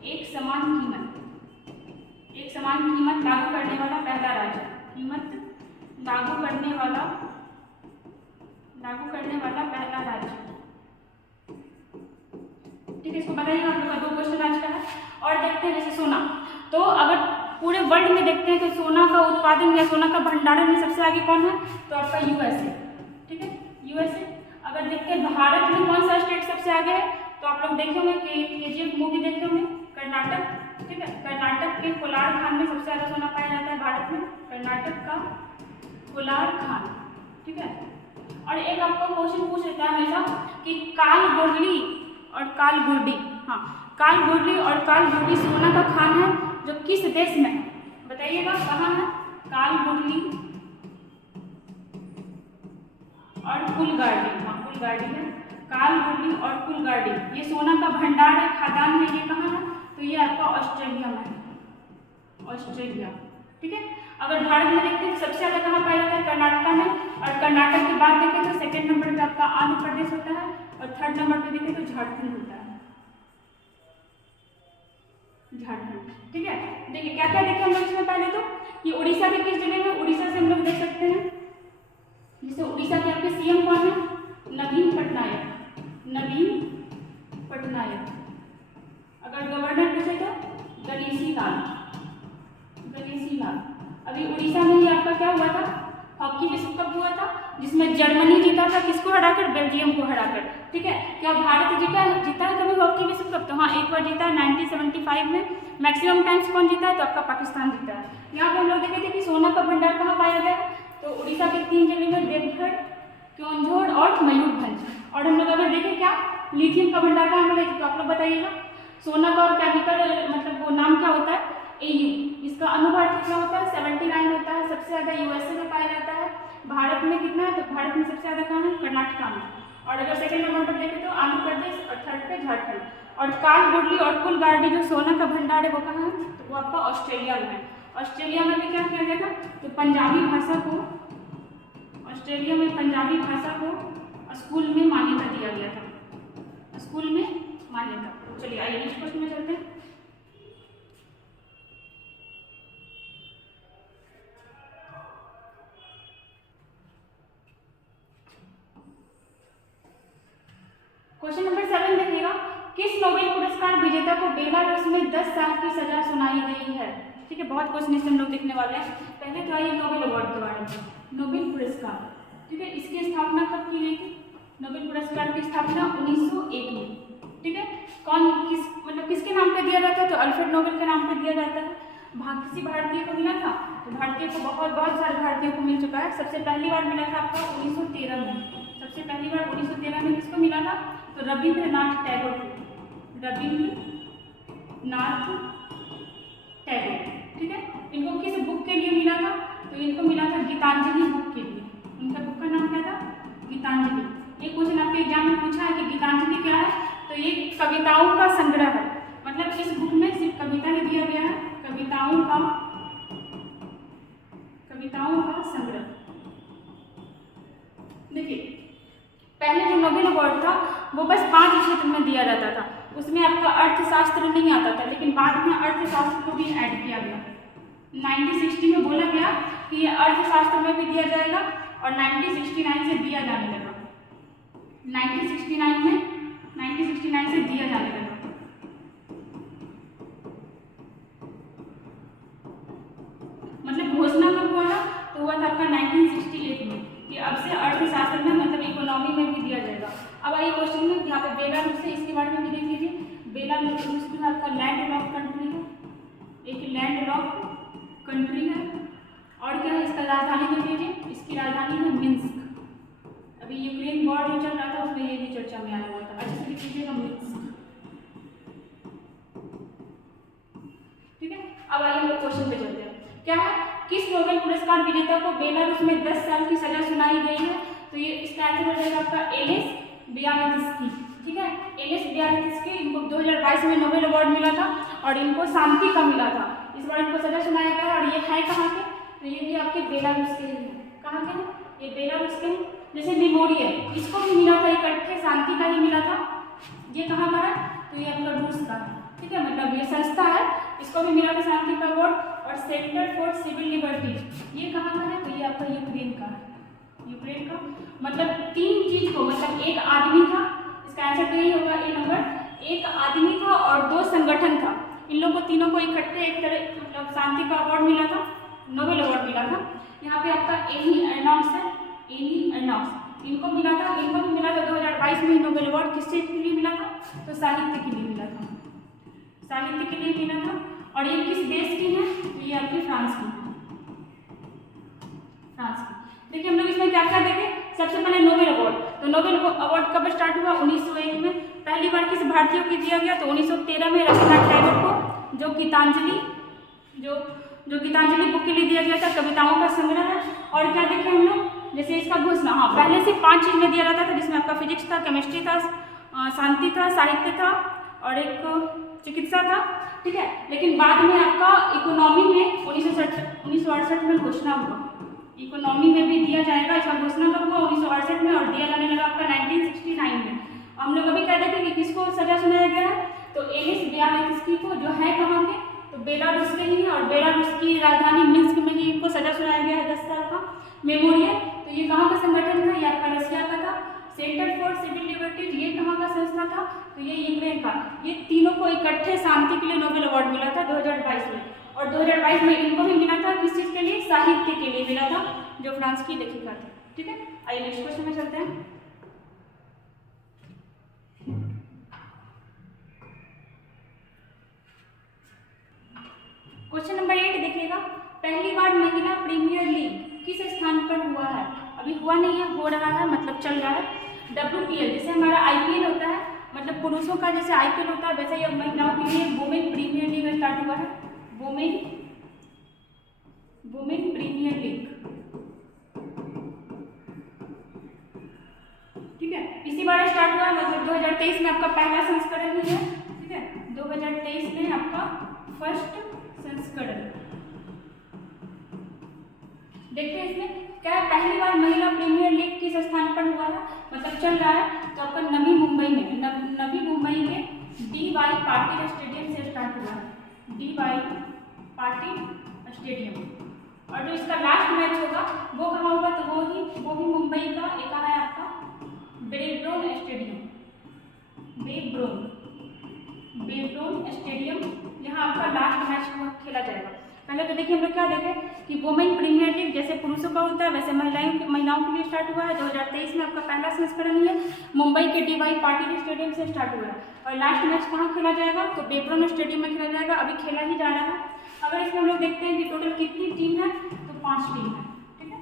एक समान कीमत लागू करने वाला पहला राज्य, कीमत लागू करने वाला पहला राज्य। ठीक है, इसको बताइएगा। आप लोग का 2 क्वेश्चन आज का है। और देखते हैं जैसे सोना, तो अगर पूरे वर्ल्ड में देखते हैं तो सोना का उत्पादन या सोना का भंडारण में सबसे आगे कौन है, तो आपका यूएसए। ठीक है, यूएसए। अगर देखते हैं भारत में कौन सा स्टेट सबसे आगे है, तो आप लोग देखे होंगे कि केजीएफ मूवी देखे होंगे, कर्नाटक। ठीक है, कर्नाटक के कोलार खान में सबसे ज़्यादा सोना पाया जाता है भारत में, कर्नाटक का कोलार खान। ठीक है, और एक आपको क्वेश्चन पूछ लेता है हमेशा कि काल गोरली और काल गुर्डी, हाँ, काल गोरली और काल गुर्डी सोना का खान है जो किस देश में है, बताइएगा कहाँ है। काल गोरली और कुलगार्डी, हाँ कुलगार्डी है, काल गोरली और कुलगार्डी, ये सोना का भंडार है, खदान है, ये कहाँ है, तो ये आपका ऑस्ट्रेलिया में है, ऑस्ट्रेलिया। ठीक है, अगर भारत में देखते हैं तो सबसे ज़्यादा कहाँ पाया जाता है, कर्नाटक में, और कर्नाटक के बाद देखें तो सेकंड नंबर पे आपका आंध्र प्रदेश होता है, और थर्ड नंबर पे देखें तो झारखंड होता है, झारखंड। ठीक है, देखिए क्या क्या देखें हम लोग इसमें पहले तो कि उड़ीसा के किस जिले में, उड़ीसा से हम लोग देख सकते हैं, जैसे उड़ीसा के आपके सीएम कौन है, नवीन पटनायक, नवीन पटनायक। अगर गवर्नर पूछे तो गणेशी लाल, गणेशी लाल। अभी उड़ीसा में ही आपका क्या हुआ था, हॉकी विश्व कप हुआ था, जिसमें जर्मनी जीता था, किसको हराकर, बेल्जियम को हराकर। ठीक है, क्या भारत जीता है कभी हॉकी विश्व कप, तो हाँ एक बार जीता है 1975 में। मैक्सिमम टाइम्स कौन जीता है, तो आपका पाकिस्तान जीता है। यहाँ पे हम लोग देखे थे कि सोना का भंडार कहाँ पाया गया, तो उड़ीसा के 3 जिले में, देवघर, केओंझर और मयूरभंज। और हम लोग अगर देखें क्या लिथियम का भंडार कहाँ मिला, तो आप लोग बताइएगा। सोना का केमिकल मतलब वो नाम क्या होता है, AU। इसका अनुभार कितना होता है, 79 होता है। सबसे ज़्यादा यूएसए में पाया जाता है। भारत में कितना है, तो भारत में सबसे ज़्यादा कहाँ है, कर्नाटका में। और अगर सेकंड नंबर पर देखें तो आंध्र प्रदेश, और थर्ड पे झारखंड। और काल गोरली और कुलगार्डी जो सोना का भंडार है वो कहाँ है, तो वो आपका ऑस्ट्रेलिया में है। ऑस्ट्रेलिया में भी क्या किया गया था, तो पंजाबी भाषा को, ऑस्ट्रेलिया में पंजाबी भाषा को स्कूल में मान्यता दिया गया था, स्कूल में मान्यता। चलिए आइए नेक्स्ट क्वेश्चन में चलते हैं। क्वेश्चन नंबर 7 देखिएगा, किस नोबेल पुरस्कार विजेता को बेलारूस में 10 साल की सजा सुनाई गई है। ठीक है, बहुत क्वेश्चन इसमें हम लोग देखने वाले हैं। पहले तो आइए नोबेल अवार्ड के बारे में, नोबेल पुरस्कार। ठीक है, इसकी स्थापना कब की गई थी, नोबेल पुरस्कार की स्थापना 1901 में। ठीक है, कौन किस मतलब किसके नाम पे दिया जाता है, तो अल्फ्रेड नोबेल के नाम पे दिया जाता है। किसी भारतीय को मिला था, तो भारतीय को बहुत सारे भारतीयों को मिल चुका है। सबसे पहली बार मिला था आपका 1913 में, सबसे पहली बार 1913 में किसको मिला था, तो रविंद्रनाथ टैगोर को, रविंद्रनाथ टैगोर। ठीक है, इनको किस बुक के लिए मिला था, तो इनको मिला था गीतांजलि बुक के लिए। उनका बुक का नाम क्या था, गीतांजलि। एक क्वेश्चन आपके एग्जाम में पूछा है कि गीतांजलि क्या है, तो ये कविताओं का संग्रह है। मतलब इस बुक में सिर्फ कविता ही दिया गया है, कविताओं का संग्रह। देखिए पहले जो नोबेल अवार्ड था वो बस 5 क्षेत्र में दिया जाता था, उसमें आपका अर्थशास्त्र नहीं आता था, लेकिन बाद में अर्थशास्त्र को भी ऐड किया गया। 1960 में बोला गया कि ये अर्थशास्त्र में भी दिया जाएगा, और 1969 से दिया जाने लगा। 1969 से दिया जाने लगा। मतलब घोषणा कब हुआ था, तो हुआ था आपका 1968 में कि अब से अर्थशास्त्र में मतलब इकोनॉमी में भी दिया जाएगा। अब आइए क्वेश्चन में, यहाँ पे बेलारूस है, इसके बारे में भी देख लीजिए। बेलारूस में आपका लैंड लॉक कंट्री है, एक लैंड लॉक कंट्री है। और क्या है, इसका राजधानी देख लीजिए, इसकी राजधानी है मिन्स्क। अभी यूक्रेन वॉर जो चल रहा था उसमें ये भी चर्चा में आया हुआ था, अच्छे से लिख लीजिएगा, मिन्स्क। ठीक है, अब आइए हम लोग क्वेश्चन पे चलते हैं। क्या है, किस नोबेल पुरस्कार विजेता को बेलारूस में 10 साल की सजा सुनाई गई है, तो ये इसका आंसर हो जाएगा आपका एलिस बियालित्स्की। ठीक है, एलिस बियालित्स्की, इनको 2022 में नोबेल अवार्ड मिला था और इनको शांति का मिला था। इस बार इनको सजा सुनाया गया और ये है कहाँ के, तो ये भी आपके बेलारूस के हैं। कहाँ के हैं, ये बेलारूस के हैं। जैसे मेमोरियल, इसको भी मिला था, इकट्ठे शांति का ही मिला था। ये कहाँ का है, तो ये आपका रूस का है। ठीक है, मतलब ये संस्था है, इसको भी मिला था शांति का अवार्ड। और सेंटर फॉर सिविल लिबर्टी, ये कहाँ का है, तो ये आपका यूक्रेन का है, यूक्रेन का। मतलब 3 चीज को, मतलब एक आदमी था, इसका आंसर तो यही होगा ए नंबर, एक आदमी था और 2 संगठन था। इन इकट्ठे एक तरह मतलब शांति का अवार्ड मिला था, नोबेल अवार्ड मिला था। यहाँ पे आपका एनी अर्नॉक्स है, एनी अर्नॉक्स, इनको मिला था, इनको भी मिला था 2022 में नोबेल अवार्ड। किस चीज़ के लिए मिला था? तो साहित्य के लिए मिला था, साहित्य के लिए मिला था। और ये किस देश की है? तो ये आपकी फ्रांस की, फ्रांस की। देखिए हम लोग इसमें क्या क्या देखें। सबसे पहले नोबेल अवार्ड, तो नोबेल अवार्ड कब स्टार्ट हुआ? 1901 में। पहली बार किस भारतीय को दिया गया? तो 1913 में रविन्द्रनाथ टैगोर को, जो गीतांजलि बुक के लिए दिया गया था, कविताओं का संग्रह है। और क्या देखें हम लोग, जैसे इसका घोषणा, हाँ पहले से 5 चीज में दिया जाता था, जिसमें आपका फिजिक्स था, केमिस्ट्री था, शांति था, साहित्य था और एक चिकित्सा था, ठीक है। लेकिन बाद में आपका इकोनॉमी में 1968 में घोषणा हुआ, इकोनॉमी में भी दिया जाएगा, इसका घोषणा कब हुआ? 1968 में, और दिया जाने लगा आपका 1969 में। हम लोग अभी क्या देखें कि किसको सजा सुनाया गया है? तो एलिस बियालित्स्की को, जो है कहाँ के? तो बेलारूस के ही है, और बेलारूस की राजधानी मिन्स्क में ही इनको सजा सुनाया गया है 10 साल का मेमोरियल। तो ये कहाँ का संगठन था? ये आपका रशिया का था। सेंटर फॉर सिविल लिबर्टीज, ये कहाँ का संस्था था? तो ये यूक्रेन का। ये तीनों को इकट्ठे शांति के लिए नोबेल अवार्ड मिला था 2022 में। और 2022 में इनको भी मिला था किस चीज़ के लिए? साहित्य के लिए मिला था, जो फ्रांस की लेखिका थी, ठीक है। आइए नेक्स्ट क्वेश्चन में चलते हैं। क्वेश्चन नंबर 8 देखिएगा। पहली बार महिला प्रीमियर लीग किस स्थान पर हुआ है? अभी हुआ नहीं है, हो रहा है, मतलब चल रहा है। WPL, जैसे हमारा IPL होता है, मतलब पुरुषों का जैसे IPL होता है, वैसे ही महिलाओं के लिए वुमेन प्रीमियर लीग स्टार्ट हुआ है। वुमेन प्रीमियर लीग, ठीक है। इसी बार स्टार्ट हुआ, मतलब 2023 में आपका पहला संस्करण ही है, ठीक है। 2023 में आपका फर्स्ट संस्करण। देखते हैं इसमें क्या है। पहली बार महिला प्रीमियर लीग किस स्थान पर हुआ है, मतलब चल रहा है, तो आपका नवी मुंबई में, नवी मुंबई के DY पाटिल स्टेडियम से स्टार्ट हुआ है, DY पाटिल स्टेडियम। और जो इसका लास्ट मैच होगा वो कहाँ होगा? तो वो भी मुंबई का एक है आपका बेब्रोन स्टेडियम, बेब्रोन स्टेडियम, यहाँ आपका लास्ट मैच खेला जाएगा। पहले तो देखिए हम लोग क्या देखें कि वुमेन प्रीमियर लीग जैसे पुरुषों का होता है, वैसे महिलाओं के लिए स्टार्ट हुआ है। 2023 में आपका पहला संस्करण है, मुंबई के DY पाटिल स्टेडियम से स्टार्ट हुआ है। और लास्ट मैच कहाँ खेला जाएगा? तो बेब्रोन स्टेडियम में खेला जाएगा, अभी खेला ही जा रहा है। अगर इसमें हम लोग देखते हैं कि टोटल कितनी टीम है, तो 5 टीम है, ठीक है,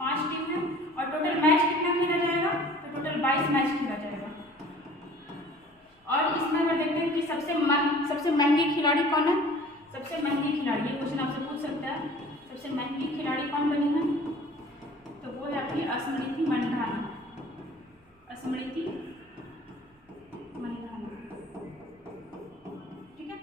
5 टीम है। और टोटल मैच कितना खेला जाएगा? तो टोटल 22 मैच खेला जाएगा। और इसमें अगर देखते हैं कि सबसे महंगी खिलाड़ी कौन है? सबसे महंगी खिलाड़ी, ये क्वेश्चन आपसे पूछ सकता है, सबसे महंगी खिलाड़ी कौन बनी है? तो वो है आपकी स्मृति मंधाना, स्मृति मंधाना, ठीक है।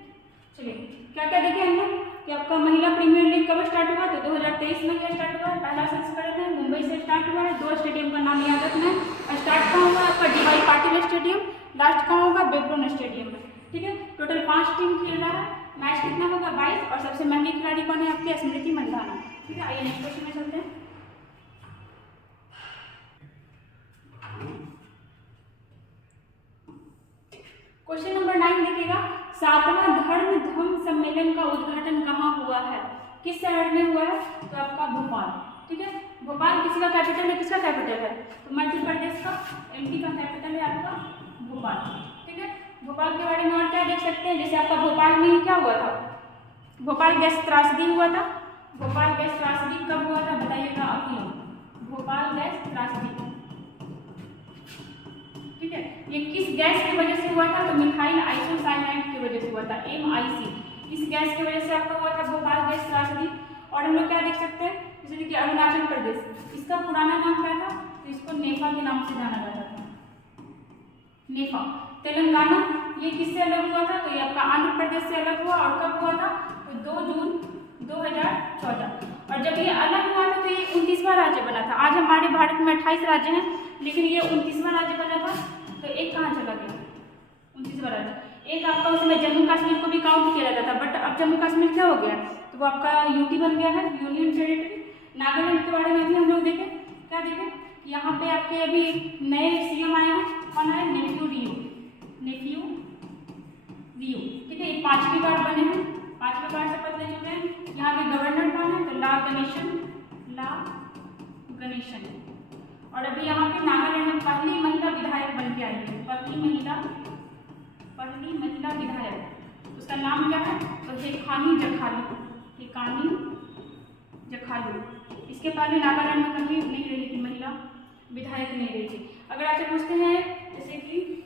चलिए क्या क्या देखें हम लोग कि आपका महिला प्रीमियर लीग कब स्टार्ट हुआ? तो 2023 में यह स्टार्ट हुआ है, पहला संस्करण है, मुंबई से स्टार्ट हुआ है। 2 स्टेडियम का नाम याद रखना है। स्टार्ट कहाँ हुआ? आपका DY पाटिल स्टेडियम, लास्ट कहाँ होगा? बेब्रोन स्टेडियम में, ठीक है। टोटल 5 टीम खेल रहा है, मैच कितना होगा? 22। और सबसे महंगी खिलाड़ी कौन है? आपकी स्मृति मंधाना, ठीक है। आइए नेक्स्ट क्वेश्चन में चलते हैं। क्वेश्चन नंबर 9 देखिएगा। 7वां धर्म सम्मेलन का उद्घाटन कहाँ हुआ है? किस शहर में हुआ है? तो आपका भोपाल, ठीक है। भोपाल किसी का कैपिटल है? किसका कैपिटल है? तो मध्य प्रदेश का, MP का कैपिटल है आपका भोपाल, ठीक है। भोपाल के बारे में और क्या देख सकते हैं, जैसे आपका भोपाल में क्या हुआ था? भोपाल गैस त्रासदी हुआ था। भोपाल गैस त्रासदी कब हुआ था बताइएगा आप लोग? भोपाल गैस त्रासदी, ठीक है। ये किस गैस की वजह से हुआ था? तो मिथाइल आइसोसाइनाइड की वजह से हुआ था, MIC। इस गैस की वजह से आपका हुआ था भोपाल गैस त्रासदी। और हम लोग क्या देख सकते हैं, जैसे देखिए अरुणाचल प्रदेश, इसका पुराना नाम क्या था? तो इसको नेफा के नाम से जाना जाता था, नेफा। तेलंगाना, ये किससे अलग हुआ था? तो ये आपका आंध्र प्रदेश से अलग हुआ। और कब हुआ था? तो 2 जून 2014। और जब ये अलग हुआ था तो ये 29वां राज्य बना था। आज हमारे भारत में 28 राज्य हैं, लेकिन ये 29वां राज्य बना था। तो एक कहाँ चला गया? 29वां राज्य। एक आपका उसमें जम्मू कश्मीर को भी काउंट किया जाता था, बट अब जम्मू कश्मीर क्या हो गया? तो वो आपका UT बन गया है, यूनियन टेरिटरी। नागालैंड के बारे में भी हम लोग देखें, क्या देखें, यहाँ पे आपके अभी नए CM आया है, कौन है? नेफ्यू रियो, ठीक है। ये 5वीं बार बने हैं, 5वें पार्ट से पढ़ ले चुके हैं। यहाँ के गवर्नर कौन है, तो ला गणेशन, ला गणेशन। और अभी यहाँ पे नागालैंड में पहली महिला विधायक बन के आई है, पहली महिला विधायक। उसका नाम क्या है, तो हेकानी जखालू, हेकानी जखालू। इसके पहले नागालैंड में कभी नहीं रही थी महिला विधायक, नहीं रही थी। अगर आपसे पूछते हैं जैसे कि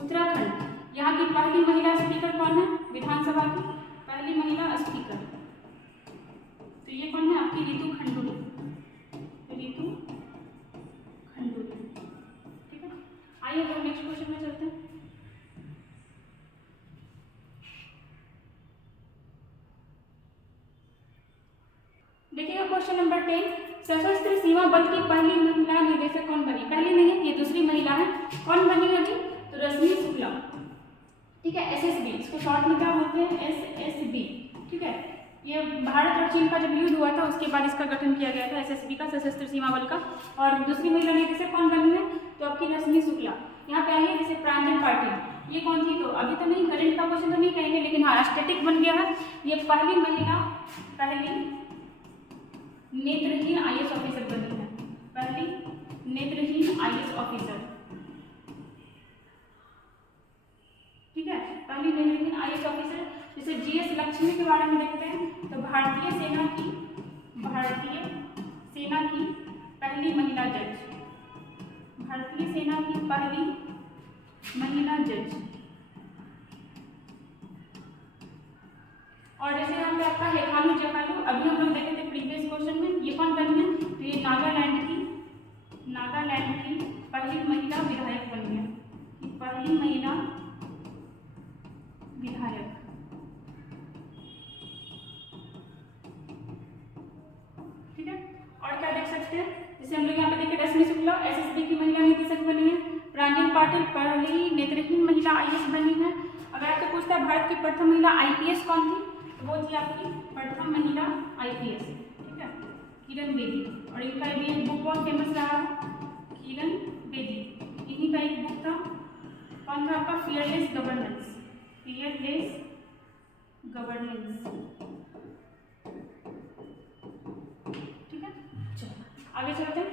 उत्तराखंड, यहाँ की पहली महिला स्पीकर कौन है, विधानसभा की पहली महिला स्पीकर, तो ये कौन है आपकी रितु खंडूरी, रितु खंडूरी। ठीक है, आइए हम नेक्स्ट क्वेश्चन में चलते हैं। देखिएगा क्वेश्चन नंबर 10, सशस्त्र सीमा बल की पहली महिला निदेशक कौन बनी, पहली नहीं है ये दूसरी महिला है, कौन बनी अभी, तो रश्मि शुक्ला। ठीक है, एसएसबी, इसको शॉर्ट में क्या बोलते हैं, एसएसबी। ठीक है, ये भारत और चीन का जब युद्ध हुआ था उसके बाद इसका गठन किया गया था, एसएसबी का, सशस्त्र सीमा बल का। और दूसरी महिला निदेशक कौन बनी है, तो आपकी रश्मि शुक्ला। यहाँ पे आइए जैसे प्रांजल पाटिल, ये कौन थी, तो अभी तो नहीं, करंट का क्वेश्चन तो नहीं कहेंगे, लेकिन हाँ स्टैटिक बन गया है। ये पहली महिला, पहली नेत्रहीन आईएएस ऑफिसर बनी है, पहली नेत्रहीन आईएएस ऑफिसर। ठीक है, पहली नेत्रहीन आईएएस ऑफिसर। जैसे जीएस लक्ष्मी के बारे में देखते हैं, तो भारतीय सेना की पहली महिला जज, भारतीय सेना की पहली महिला जज। और जैसे यहाँ पे आपका हेकानी जखालू, अभी हम लोग देखे थे प्रीवियस क्वेश्चन में, ये कौन बनी है, तो ये नागालैंड की पहली महिला विधायक बनी है, पहली महिला विधायक। ठीक है, और क्या देख सकते हैं, जैसे हम लोग यहाँ पे देखे रश्मि शुक्ला एसएसबी की महिला निदेशक बनी है, प्रांजल पाटिल पहली नेत्रहीन महिला आईएएस बनी है। अगर आपको पूछता है भारत की प्रथम महिला आईपीएस कौन थी, वो थी आपकी प्रथम महिला आईपीएस। ठीक है, किरण बेदी। और इनका भी एक बुक बहुत फेमस रहा है, किरण बेदी, इन्हीं का एक बुक था, कौन था आपका, फियरलेस गवर्नेंस, फियरलेस गवर्नेंस। ठीक है, चलो आगे चलते हैं।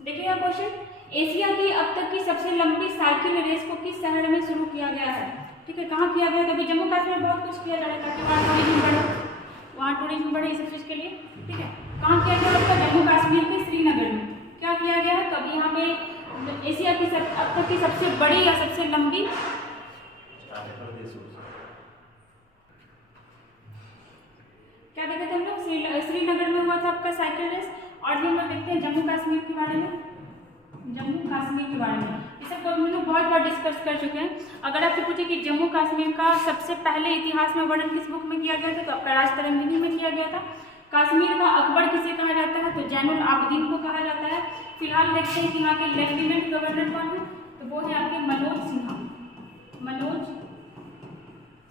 देखिएगा क्वेश्चन, एशिया की अब तक की सबसे लंबी साइकिल रेस को किस शहर में शुरू किया गया है। ठीक है, कहाँ किया गया है, अभी जम्मू कश्मीर बहुत कुछ किया जा रहा है ताकि वहाँ टूरिज्म बढ़े, इस सब चीज़ के लिए। ठीक है, कहाँ किया गया आपका, जम्मू कश्मीर के श्रीनगर में क्या किया गया है, तो अभी यहाँ पे एशिया की अब तक की सबसे बड़ी या सबसे लंबी, क्या देखते थे हम लोग, श्रीनगर में हुआ था आपका साइकिल रेस। और भी हम लोग देखते हैं जम्मू कश्मीर के बारे में, जम्मू कश्मीर के बारे में इस सब हम लोग बहुत बार डिस्कस कर चुके हैं। अगर आपसे पूछे कि जम्मू कश्मीर का सबसे पहले इतिहास में वर्णन किस बुक में किया गया था, तो आपका राजतरंगिणी में किया गया था। कश्मीर का अकबर किसे कहा जाता है, तो जैनुल आबदीन को कहा जाता है। फिलहाल देखते हैं कि यहाँ के लेफ्टिनेंट गवर्नर कौन है, तो वो है आपके मनोज सिन्हा, मनोज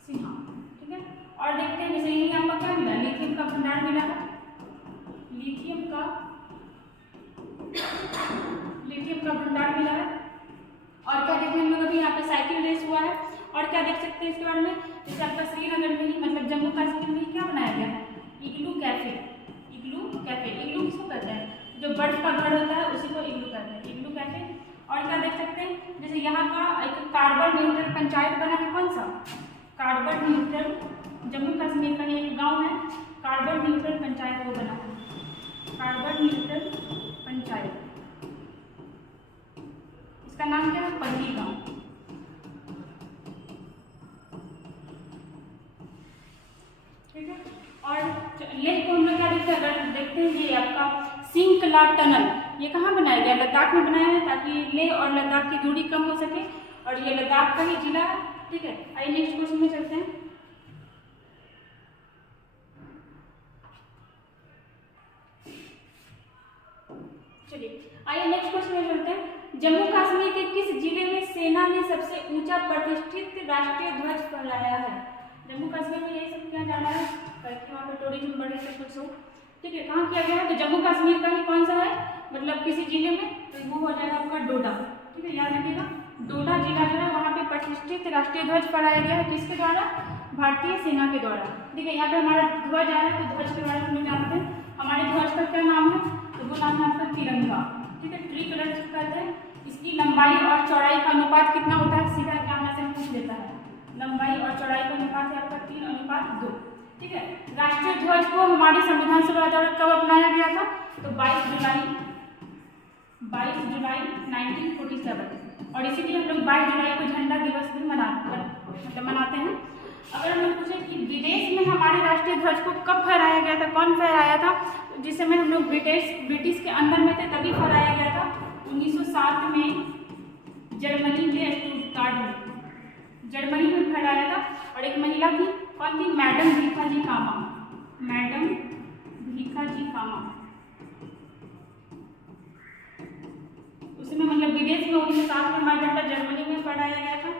सिन्हा। ठीक है, और देखते हैं जैसे यही आपका क्या मिला, लिथियम का भंडार मिला है, लिथियम का भंडार मिला है। और क्या देखें हम लोग, अभी यहाँ पे साइकिल रेस हुआ है। और क्या देख सकते हैं इसके बारे में, जैसे आपका श्रीनगर में ही, मतलब जम्मू कश्मीर में ही क्या बनाया गया है, इग्लू कैफे, इग्लू कैफे। इग्लू किसको कहते हैं, जो बर्फ का घर होता है उसी को इग्लू कहते हैं, इग्लू कैफे। और क्या देख सकते हैं, जैसे यहाँ का एक कार्बन न्यूट्रल पंचायत बना है, कौन सा, कार्बन न्यूट्रल, जम्मू कश्मीर का ये एक गाँव है, कार्बन न्यूट्रल पंचायत वो बना है, कार्बन न्यूट्रल पंचायत। इसका नाम क्या है, पहली गांव। ठीक है, और लेह को हम लोग क्या देखते हैं, अगर देखते हैं ये आपका सिंकला टनल, ये कहाँ बनाया गया, लद्दाख में बनाया है, ताकि लेह और लद्दाख की दूरी कम हो सके, और ये लद्दाख का ही जिला है। ठीक है, आइए नेक्स्ट क्वेश्चन में चलते हैं। चलिए आइए नेक्स्ट क्वेश्चन में चलते हैं। जम्मू कश्मीर के किस जिले में सेना ने सबसे ऊंचा प्रतिष्ठित राष्ट्रीय ध्वज फहराया है। जम्मू कश्मीर में यही सब किया जा रहा है ताकि वहाँ पर टूरिज्म बढ़े, सब कुछ हो। ठीक है, कहाँ किया गया है, तो जम्मू कश्मीर का ही कौन सा है, मतलब किसी जिले में, तो वो वो हो जाएगा आपका डोडा। ठीक है, याद रखिएगा डोडा जिला जो है वहाँ पे प्रतिष्ठित राष्ट्रीय ध्वज फहराया गया है किसके द्वारा? भारतीय सेना के द्वारा। ठीक है, यहाँ पे हमारा ध्वज आ रहा है, तो ध्वज के बारे में हम लोग जानते हैं। हमारे ध्वज का क्या नाम है? तो वो नाम है आपका तिरंगा। ठीक है, ट्री कलर कहते हैं। इसकी लंबाई और चौड़ाई का अनुपात कितना होता है? सीधा एग्जामिनर से पूछ लेता है। लंबाई और चौड़ाई का अनुपात है आपका 3:2। ठीक है, राष्ट्रीय ध्वज को हमारी संविधान सभा द्वारा कब अपनाया गया था? तो 22 जुलाई 1947। और इसीलिए हम लोग 22 जुलाई को झंडा दिवस भी मनाते हैं। अगर हम लोग पूछे कि विदेश में हमारे राष्ट्रीय ध्वज को कब फहराया गया था, कौन फहराया था? जिस समय हम लोग ब्रिटिश के अंदर में थे तभी फहराया गया था 1907 में जर्मनी में, स्टुटगार्ट में, जर्मनी में फहराया था। और एक महिला थी, कौन थी? मैडम भीखाजी कामा। मैडम भीखाजी कामा। उसमें मतलब विदेश में 1907 में हमारा झंडा जर्मनी में फहराया गया था।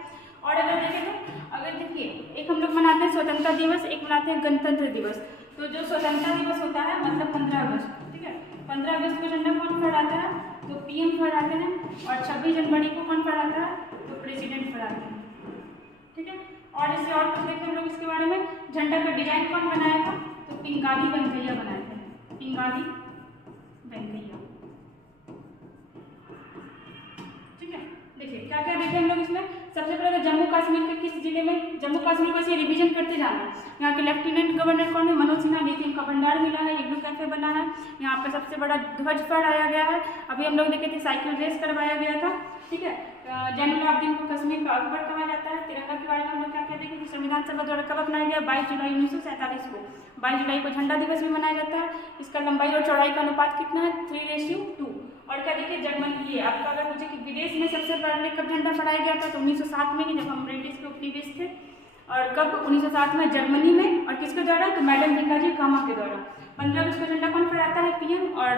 और अगर देखिए एक हम लोग मनाते हैं स्वतंत्रता दिवस, एक मनाते हैं गणतंत्र दिवस। तो जो स्वतंत्रता दिवस होता है मतलब 15 अगस्त। ठीक है, 15 अगस्त को झंडा कौन फहराता है? तो पीएम फहराते हैं। और 26 जनवरी को कौन फहराता है? तो प्रेसिडेंट फहराते हैं। ठीक है, और इससे और कुछ देखते हैं हम लोग इसके बारे में। झंडा का डिजाइन कौन बनाया था? तो पिंगाली वेंकैया बनाए थे। पिंगाली वेंकैया। ठीक है, देखिए क्या क्या देखें हम लोग इसमें। सबसे पहले जम्मू कश्मीर के किस जिले में? जम्मू कश्मीर को ऐसे रिवीजन करते जाना है। यहाँ के लेफ्टिनेंट गवर्नर कौन है? मनोज सिन्हा। लिथियम का भंडार मिला है, इग्नू कैफे बना है, यहाँ पे सबसे बड़ा ध्वज फहराया गया है। अभी हम लोग देखे थे साइकिल रेस करवाया गया था। ठीक है, जैनुलाब्दीन को कश्मीर का अकबर कहा जाता है। तिरंगा के बारे में हम लोग क्या क्या देखें कि संविधान सभा द्वारा कब अपनाया गया? 22 जुलाई 1947 को। 22 जुलाई को झंडा दिवस भी मनाया जाता है। इसका लंबाई और चौड़ाई का अनुपात कितना है? 3:2। और क्या देखिए जर्मनी, ये आपका अगर मुझे कि विदेश में सबसे पहले कब झंडा फहराया गया था? तो 1907 में ही, जब हम ब्रिटिश के उपनिवेश थे। और कब? 1907 में जर्मनी में। और किसके द्वारा? तो मैडम भीखाजी कामा के द्वारा। 15 अगस्त को झंडा कौन फहराता है? पीएम। और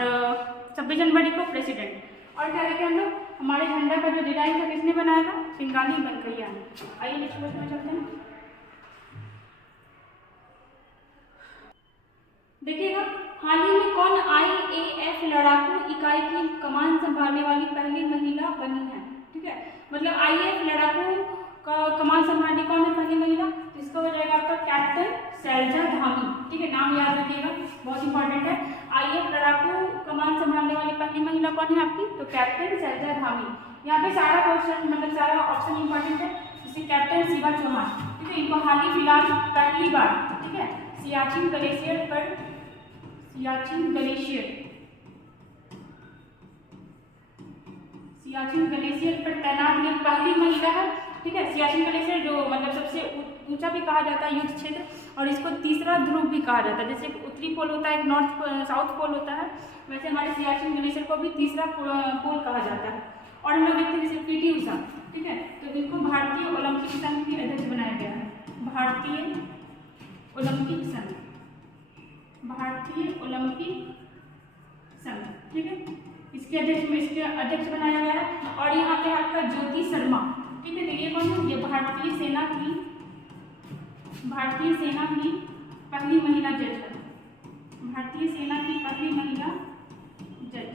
26 जनवरी को प्रेसिडेंट। और क्या देखें हम लोग, हमारे झंडा का जो डिजाइन था किसने बनाया था? पिंगाली वेंकैया ने। आइए नेक्स्ट क्वेश्चन में चलते हैं। देखिएगा, हाल ही में कौन IAF लड़ाकू इकाई की कमान संभालने वाली पहली महिला बनी है? ठीक है, मतलब IAF लड़ाकू का कमान संभालने कौन है पहली महिला? तो इसका हो जाएगा आपका कैप्टन शैलजा धामी। ठीक है, नाम याद रखिएगा, बहुत इंपॉर्टेंट है। IAF लड़ाकू कमान संभालने वाली पहली महिला कौन है आपकी? तो कैप्टन शैलजा धामी। यहाँ पे सारा क्वेश्चन मतलब सारा ऑप्शन इंपॉर्टेंट है। जैसे कैप्टन शिवा चौहान। ठीक है, इनको हाल ही फिलहाल पहली बार, ठीक है, सियाचिन ग्लेशियर पर तैनात ये पहली महिला है। ठीक है, सियाचिन ग्लेशियर जो मतलब सबसे ऊंचा भी कहा जाता है युद्ध क्षेत्र, और इसको तीसरा ध्रुव भी कहा जाता है। जैसे उत्तरी पोल होता है, एक नॉर्थ साउथ पोल होता है, वैसे हमारे सियाचिन ग्लेशियर को भी तीसरा पोल कहा जाता है। और हम लोग देखते हैं जैसे पीटी उषा। ठीक है, तो इनको भारतीय ओलंपिक संघ के अध्यक्ष बनाया गया है। भारतीय ओलंपिक संघ, भारतीय ओलंपिक संघ। ठीक है, इसके अध्यक्ष बनाया गया है। और यहाँ पे आपका ज्योति शर्मा। ठीक है, तो ये कौन है? ये भारतीय सेना की पहली महिला जज है। भारतीय सेना की पहली महिला जज।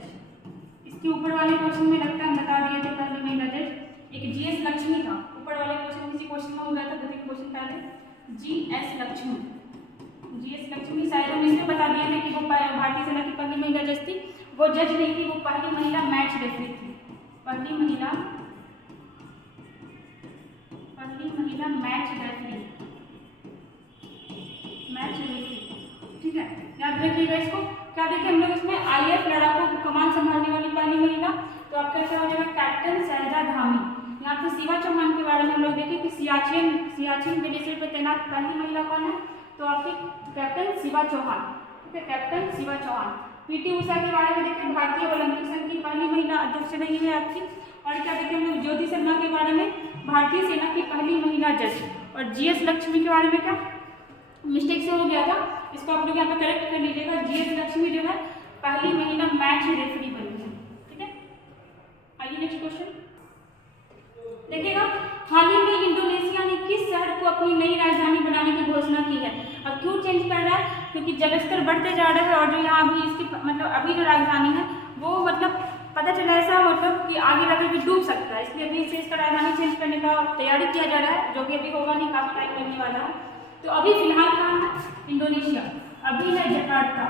इसके ऊपर वाले क्वेश्चन में लगता है बता दिए थे पहली महिला जज। एक GS लक्ष्मी था, ऊपर वाले क्वेश्चन किसी क्वेश्चन में हो गया था, 2-3 क्वेश्चन पहले। GS लक्ष्मी शायद हम इसमें बता दिए थे कि वो भारतीय सेना की पहली महिला जज थी। वो जज नहीं थी, वो पहली महिला मैच रेफरी थी। पहली महिला मैच रेफरी। ठीक है, याद रखिएगा इसको। क्या देखें हम लोग इसमें? IAF लड़ाकू को कमान संभालने वाली पहली महिला, तो आपका क्या हो जाएगा? कैप्टन शैलजा धामी। यहाँ पे शिवा चौहान के बारे में हम लोग देखें कि सियाचिन ग्लेशियर पर तैनात पहली महिला कौन है? तो आपकी कैप्टन शिवा चौहान। ठीक है, कैप्टन शिवा चौहान। पीटी उषा के बारे में देखें, भारतीय ओलंपिक संघ की पहली महिला अध्यक्ष रही है आपकी। और क्या देखें हम लोग? ज्योति शर्मा के बारे में, भारतीय सेना की पहली महिला जज। और GS लक्ष्मी के बारे में क्या मिस्टेक से हो गया था, इसको आप लोग यहाँ पे करेक्ट कर लीजिएगा। GS लक्ष्मी जो है पहली महिला मैच रेफरी बनी है। ठीक है, आइए नेक्स्ट क्वेश्चन देखिएगा। हाल ही में इंडोनेशिया ने किस शहर को अपनी नई राजधानी बनाने की घोषणा की है? अब क्यों चेंज कर रहा है? क्योंकि जलस्तर बढ़ते जा रहा है, और जो यहाँ भी इसकी मतलब अभी जो राजधानी है वो मतलब पता चला ऐसा मतलब कि आगे जाकर भी डूब सकता है, इसलिए अभी इसे इसका राजधानी चेंज करने का तैयारी किया जा रहा है, जो कि अभी होगा नहीं, काफ़ी टाइम लगने वाला है। तो अभी फिलहाल कहाँ है? इंडोनेशिया। अभी है जकार्ता।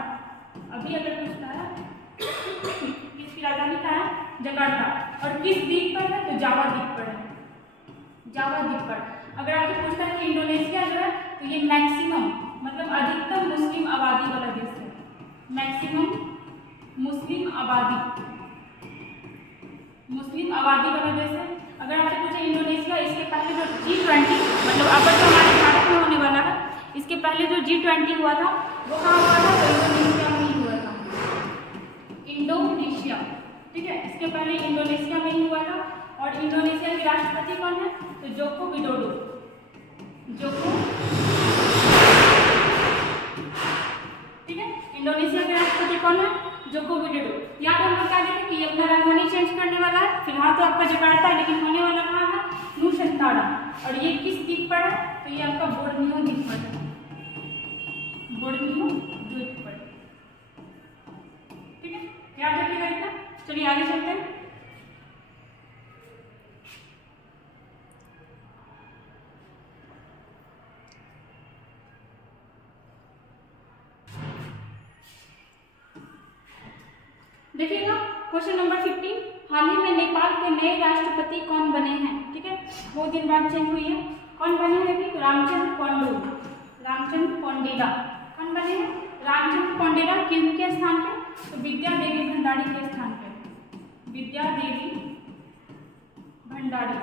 अभी अगर पूछता है किसकी राजधानी कहाँ है? जकार्ता। और किस द्वीप पर है? तो जावा द्वीप पर है, जावा द्वीप पर। अगर आपसे पूछता है कि इंडोनेशिया जो है तो ये मैक्सिमम मतलब अधिकतम मुस्लिम आबादी वाला देश है, मैक्सिमम मुस्लिम आबादी वाला देश है। अगर आपसे पूछे इंडोनेशिया, इसके पहले जो G20 मतलब अब तो हमारे भारत में होने वाला है, इसके पहले जो G20 हुआ था वो कहाँ हुआ था? तो इंडोनेशिया में ही हुआ था, इंडोनेशिया, ठीक है। इसके पहले इंडोनेशिया में ही हुआ था। और इंडोनेशिया के राष्ट्रपति कौन है? तो जोको विडोडो, ठीक है। इंडोनेशिया के राष्ट्रपति कौन है? Joko Widodo. यहाँ पर हम बता दें कि अपना राजधानी चेंज करने वाला है, फिलहाल तो आपका जकार्ता है, लेकिन होने वाला कहाँ है? नूसंतारा। और ये किस द्वीप पर है? तो ये आपका बोर्नियो द्वीप पर है, बोर्नियो द्वीप पर, ठीक है। याद रखिएगा इतना। चलिए आगे चलते हैं। देखिएगा क्वेश्चन नंबर 15, हाल ही में नेपाल के नए राष्ट्रपति कौन बने हैं? ठीक है, बहुत दिन बाद चेंज हुई है। कौन बने हैं? देखिए रामचंद्र पौडेला। कौन बने हैं? रामचंद्र पौडेला। किनके स्थान पे? तो विद्या देवी भंडारी के स्थान पे, विद्या देवी भंडारी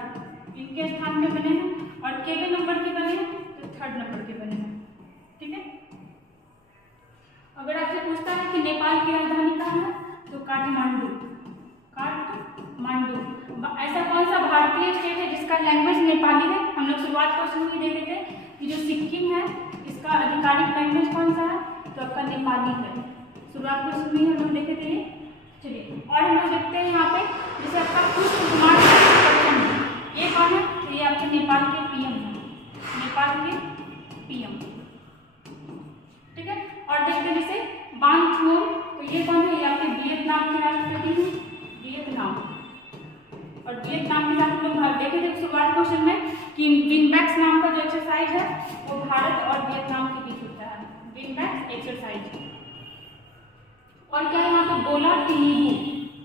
इनके स्थान पे बने हैं। और केवे नंबर के बने हैं? तो 3rd नंबर के बने हैं, ठीक है। अगर आपसे पूछता है कि नेपाल की राजधानी कहाँ है? तो काठमांडू। ऐसा कौन सा भारतीय स्टेट है जिसका लैंग्वेज नेपाली है? हम लोग शुरुआत क्वेश्चन में देख रहे थे कि जो सिक्किम है इसका आधिकारिक लैंग्वेज कौन सा है? तो आपका नेपाली है। शुरुआत क्वेश्चन में हम लोग देखे थे। चलिए और हम लोग देखते हैं यहाँ पे जैसे आपका पुष्प कुमार, ये कौन है? तो ये आपके नेपाल के PM है, नेपाल के PM, ठीक है। और देखते हैं जैसे बान थुओम, तो ये कौन है? ये आपके वियतनाम के राष्ट्रपति हैं, वियतनाम। और वियतनाम के साथ हम लोग देखे थे शुरुआत क्वेश्चन में कि विनबैक्स नाम का जो एक्सरसाइज है वो भारत और वियतनाम के बीच होता है, विनबैक्स एक्सरसाइज। और क्या यहाँ पे बोला टिनिबू,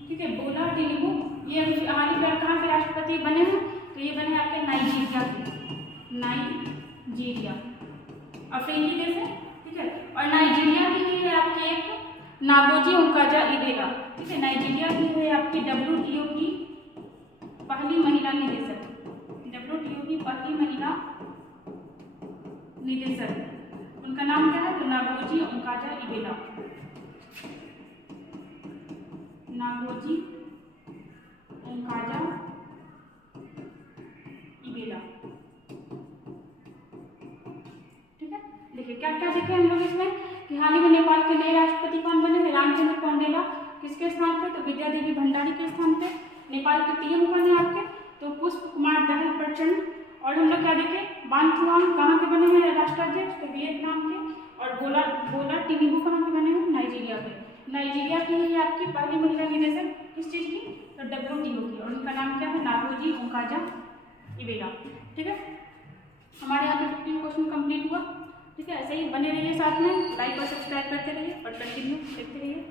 ठीक है, बोला टिनिबू, ये हाल ही में कहाँ के राष्ट्रपति बने हैं? तो ये बने आपके नाइजीरिया के, नाइजीरिया अफ्रीकी देश है, ठीक है। और नाइजीरिया की है आपकी एक नागोजी ओंकाजा इबेला, ठीक है। नाइजीरिया की है आपकी WTO की पहली महिला निदेशक, WTO की पहली महिला निदेशक, उनका नाम क्या है? तो नागोजी ओंकाजा इबेला, नागोजी ओंकाजा इबेला, ठीक है। देखिए क्या क्या देखे हम लोग इसमें कि हाल ही में नेपाल के नए राष्ट्रपति कौन बने हैं? रामचंद्र पौडेला। किसके स्थान पे? तो विद्या देवी भंडारी के स्थान पे। नेपाल के PM कौन है आपके? तो पुष्प कुमार दहल प्रचंड। और हम लोग क्या देखे? बान थुआम कहाँ के बने हैं राष्ट्राध्यक्ष? तो वियतनाम के। और बोला टिनिबू कहाँ के बने हैं? नाइजीरिया के। नाइजीरिया की है आपकी पहली महिला निदेशक, किस चीज़ की? तो WTO की। और उनका नाम क्या है? नागोजी ओंकाजा इबेला, ठीक है। हमारे यहाँ पे 15 क्वेश्चन कंप्लीट हुआ, ठीक है। ऐसे ही बने रहिए साथ में, लाइक और सब्सक्राइब करते रहिए और कंटिन्यू देखते रहिए।